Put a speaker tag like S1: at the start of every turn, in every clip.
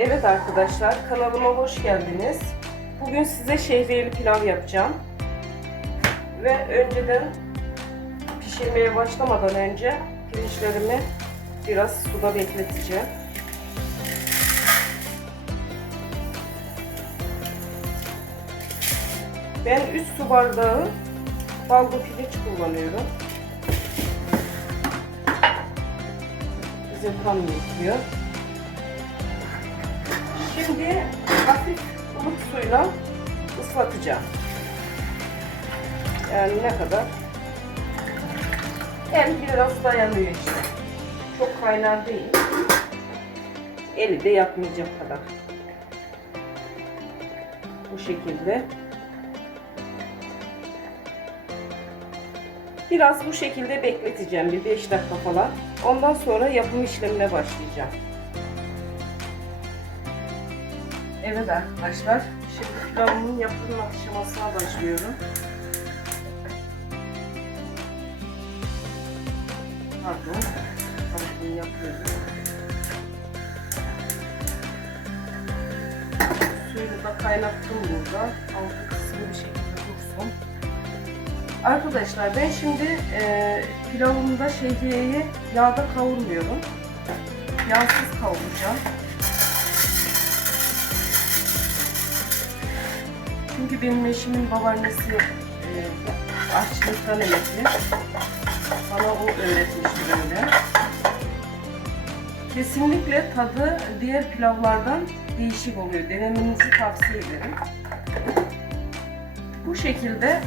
S1: Evet arkadaşlar kanalıma hoş geldiniz. Bugün size şehriyeli pilav yapacağım. Ve önceden pişirmeye başlamadan önce pirinçlerimi biraz suda bekleteceğim. Ben 3 su bardağı baldo pirinç kullanıyorum. Bize tam yetiyor. Şimdi hafif ılık suyla ıslatacağım. Yani ne kadar? El biraz dayanıyor işte. Çok kaynar değil. Eli de yakmayacak kadar. Bu şekilde. Biraz bu şekilde bekleteceğim bir 5 dakika falan. Ondan sonra yapım işlemine başlayacağım. Evet arkadaşlar, şimdi pilavımın yapım aşamasına başlıyorum. Pardon, tavukluğunu yapıyorum. Suyunu da kaynattım burada. Altı kısmı bir şekilde dursun. Arkadaşlar ben şimdi e, pilavımda şehriyeyi yağda kavurmuyorum. Yağsız kavuracağım. Çünkü benim eşimin babaannesi e, aşçılıktan emekli. Bana o öğretmişti böyle. Kesinlikle tadı diğer pilavlardan değişik oluyor. Denemenizi tavsiye ederim. Bu şekilde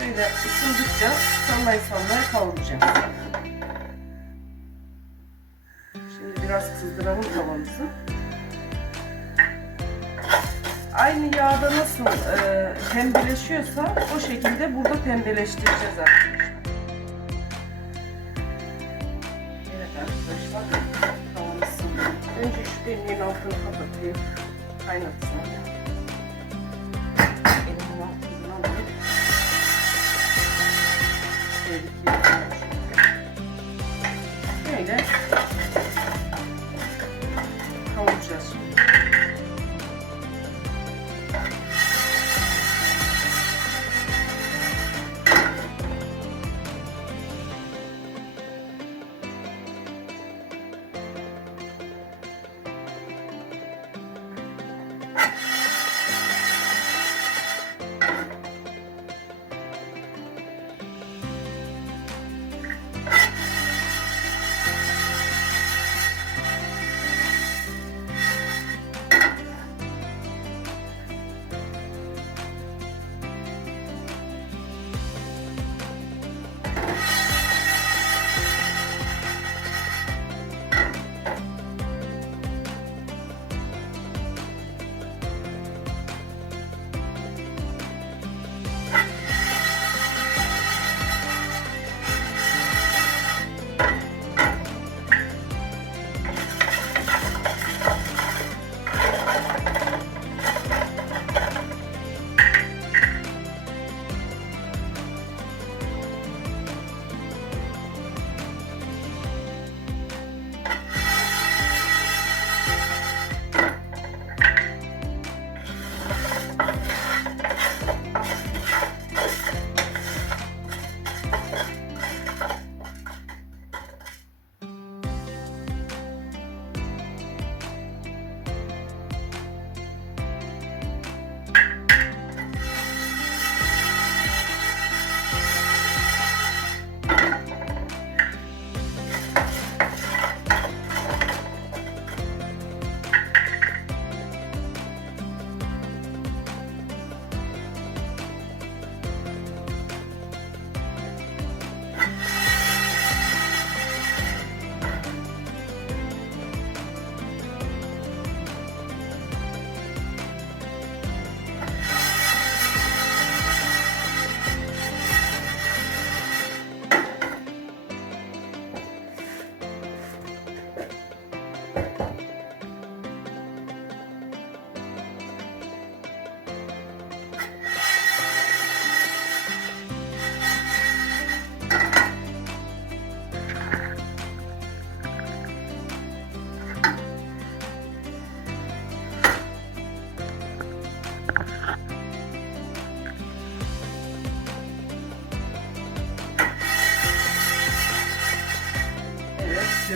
S1: böyle ısındıkça sallay sallay kavuracağım. Şimdi biraz kızdıralım tavamızı aynı yağda nasıl e, pembeleşiyorsa o şekilde burada pembeleştireceğiz arkadaşlar. Önce şu demliğin altını kapatayım. Kaynatsın.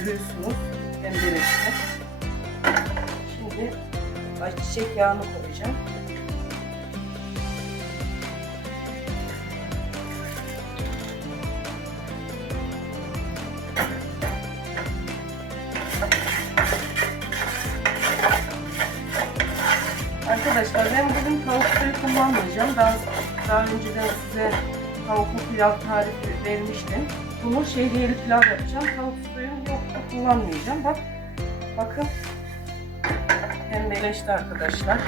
S1: görüyorsunuz. Hem. Şimdi ayçiçek yağını koyacağım. Arkadaşlar ben bugün tavuk suyu kullanmayacağım. Daha, daha önceden size tavuklu pilav tarifi vermiştim. Bunu şehriyeli pilav yapacağım. Tavuk suyu suyum yoktu kullanmayacağım. Bak, bakın pembeleşti arkadaşlar.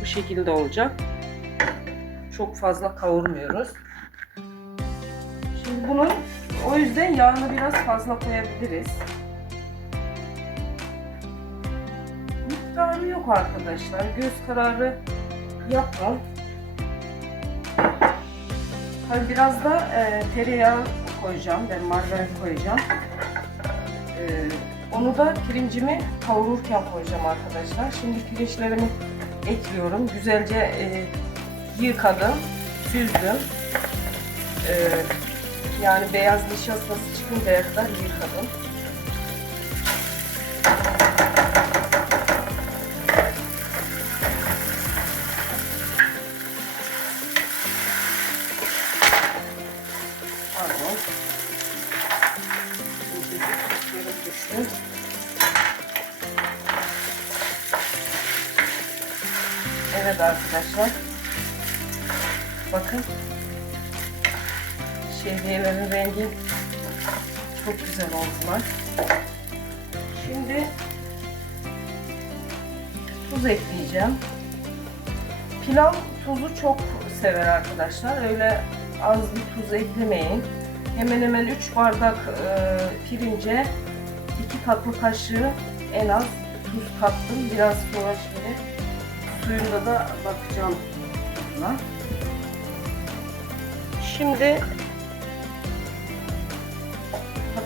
S1: Bu şekilde olacak. Çok fazla kavurmuyoruz. Şimdi bunun o yüzden yağını biraz fazla koyabiliriz. Miktarı yok arkadaşlar. Göz kararı yapın. Tabii biraz da e, tereyağı koyacağım. Ben margarin koyacağım. E, onu da pirincimi kavururken koyacağım arkadaşlar. Şimdi pirinçlerimi ekliyorum. Güzelce e, yıkadım, süzdüm. E, yani beyaz nişastası çıkıncaya kadar yıkadım. Şehriyelerin rengi çok güzel oldular. Şimdi tuz ekleyeceğim. Pilav tuzu çok sever arkadaşlar. Öyle az bir tuz eklemeyin. Hemen hemen 3 bardak e, pirince 2 tatlı kaşığı en az tuz kattım. Biraz sonra şimdi suyunda da bakacağım tuzuna. Şimdi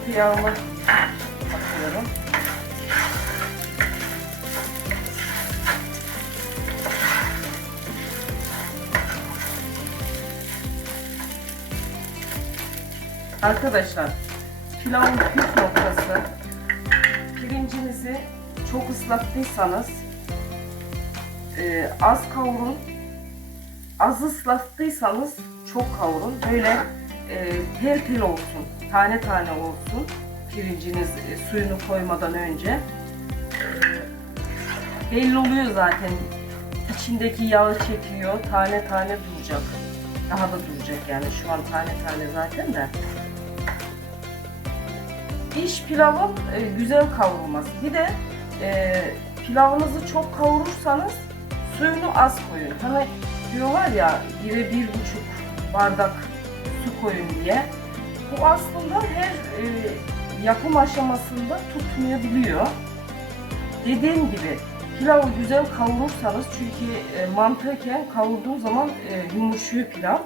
S1: yağımı atıyorum. Arkadaşlar pilavın püf noktası. Pirincinizi çok ıslattıysanız e, az kavurun az ıslattıysanız çok kavurun. Böyle e, tel tel olsun tane tane olsun pirinciniz e, suyunu koymadan önce E, belli oluyor zaten içindeki yağı çekiyor tane tane duracak daha da duracak yani şu an tane tane zaten de İş pilavın e, güzel kavrulması. Bir de e, pilavınızı çok kavurursanız suyunu az koyun. Hani diyorlar ya bire bir buçuk bardak su koyun diye. Bu aslında her e, yapım aşamasında tutmayabiliyor. Dediğim gibi pilavı güzel kavurursanız çünkü e, mantıyken kavurduğu zaman e, yumuşuyor pilav.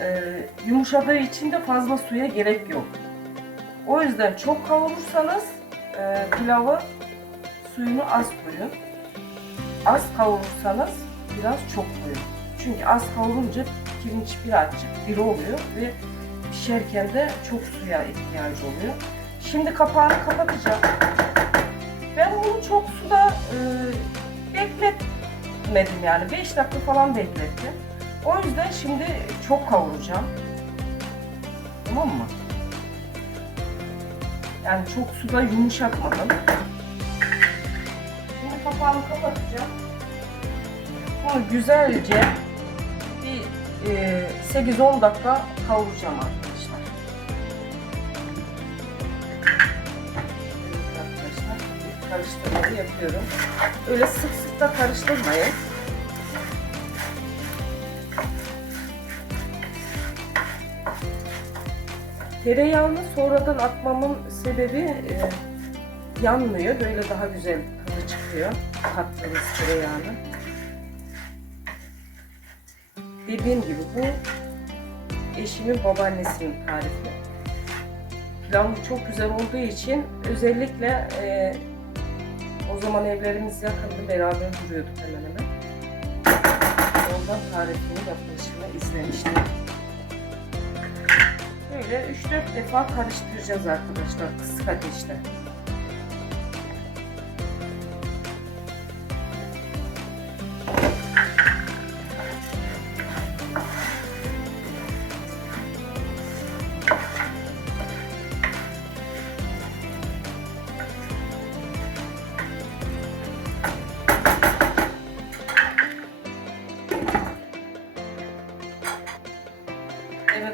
S1: E, yumuşadığı için de fazla suya gerek yok. O yüzden çok kavurursanız e, pilavı suyunu az koyun. Az kavurursanız biraz çok koyun. Çünkü az kavurunca pirinç birazcık diri oluyor ve pişerken de çok suya ihtiyacı oluyor. Şimdi kapağını kapatacağım. Ben bunu çok suda e, bekletmedim yani 5 dakika falan beklettim. O yüzden şimdi çok kavuracağım. Tamam mı? Yani çok suda yumuşatmadım. Şimdi kapağını kapatacağım. Bunu güzelce bir e, 8-10 dakika kavuracağım arkadaşlar. Bir karıştırmayı yapıyorum. Öyle sık sık da karıştırmayın. Tereyağını sonradan atmamın sebebi e, yanmıyor. Böyle daha güzel tadı çıkıyor. Kattığınız tereyağını. Dediğim gibi bu eşimin babaannesinin tarifi. Pilavı çok güzel olduğu için özellikle e, o zaman evlerimiz yakındı. Beraber duruyorduk hemen hemen. Ondan tarifini yapılışını izlemiştim. Böyle 3-4 defa karıştıracağız arkadaşlar kısık ateşte.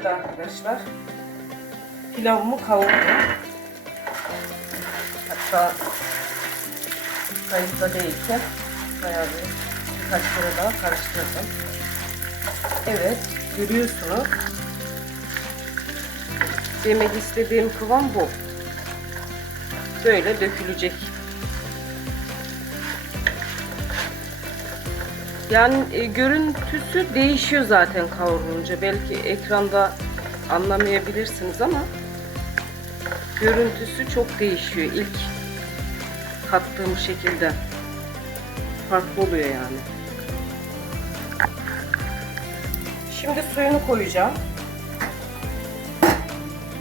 S1: Arkadaşlar pilavımı kavurdum. Hatta kayıtta değilken bayağı bir birkaç kere daha karıştırdım. Evet görüyorsunuz. Demek istediğim kıvam bu. Böyle dökülecek. Yani e, görüntüsü değişiyor zaten kavrulunca. Belki ekranda anlamayabilirsiniz ama görüntüsü çok değişiyor ilk kattığım şekilde. Farklı oluyor yani. Şimdi suyunu koyacağım.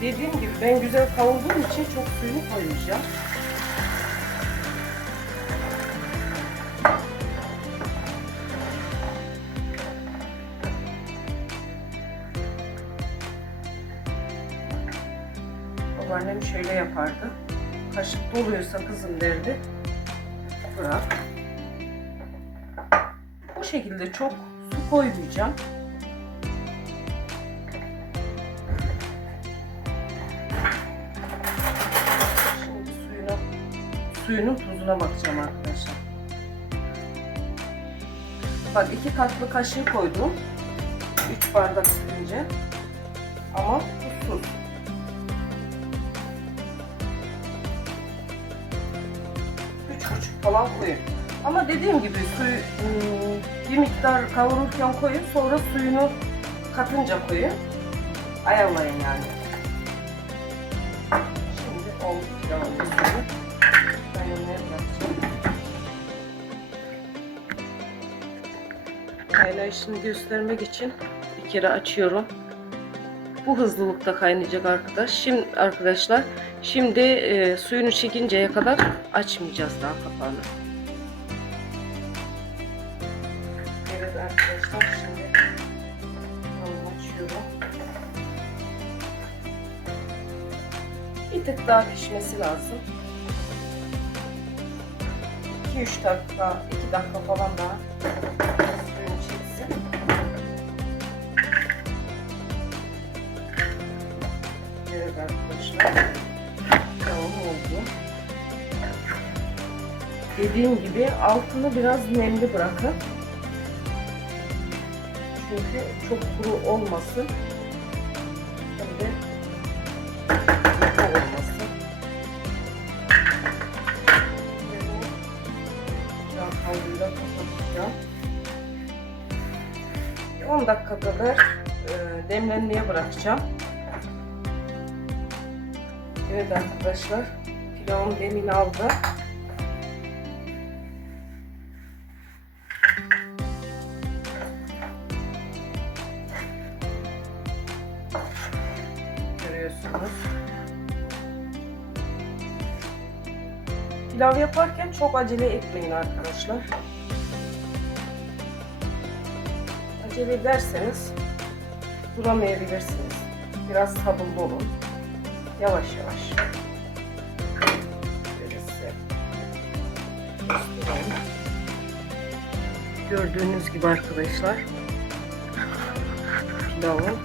S1: Dediğim gibi ben güzel kavurduğum için çok suyunu koymayacağım. Babaannem şöyle yapardı. Kaşık doluyorsa kızım derdi. Bırak. Bu şekilde çok su koymayacağım. Şimdi suyuna, suyunun tuzuna bakacağım arkadaşlar. Bak iki tatlı kaşığı koydum. 3 bardak önce. Ama tuzsuz. Falan koyun. Ama dediğim gibi suyu ım, bir miktar kavururken koyun. Sonra suyunu katınca koyun. Ayarlayın yani. Şimdi oldu pilavın üstünü. Kaynamaya bırakacağım. Kaynayışını göstermek için bir kere açıyorum. Bu hızlılıkta kaynayacak arkadaş. Şimdi arkadaşlar, şimdi e, suyunu çekinceye kadar açmayacağız daha kapağını. Evet arkadaşlar, şimdi açıyorum. Bir tık daha pişmesi lazım. 2-3 dakika, 2 dakika falan daha Tamam oldu. Dediğim gibi altını biraz nemli bırakın. Çünkü çok kuru olmasın. Hem de olmasın. Kapatacağım. 10 dakika kadar e, demlenmeye bırakacağım. Evet arkadaşlar, pilavım demin aldı. Görüyorsunuz. Pilav yaparken çok acele etmeyin arkadaşlar. Acele ederseniz duramayabilirsiniz. Biraz sabırlı olun. Yavaş yavaş. Göstereyim. Gördüğünüz gibi arkadaşlar pilavım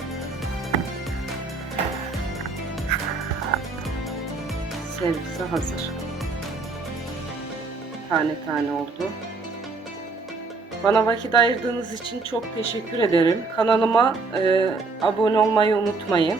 S1: servise hazır. Tane tane oldu. Bana vakit ayırdığınız için çok teşekkür ederim. Kanalıma e, abone olmayı unutmayın.